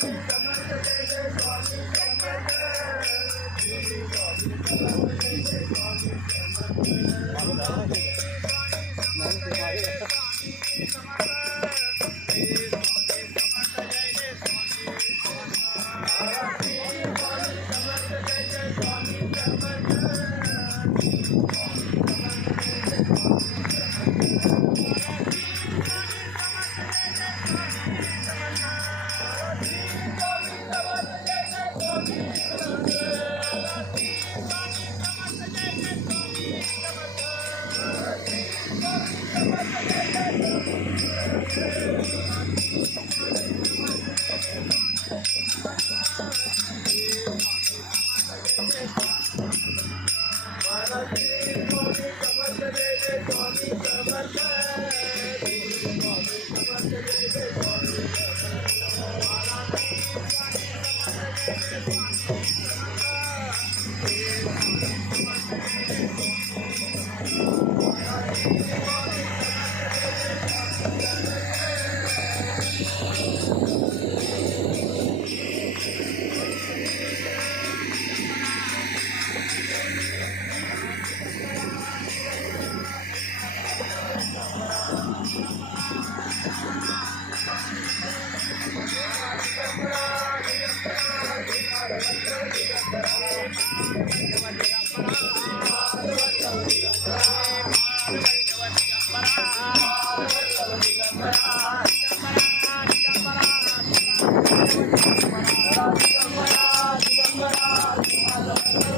Thank you. Digambara Digambara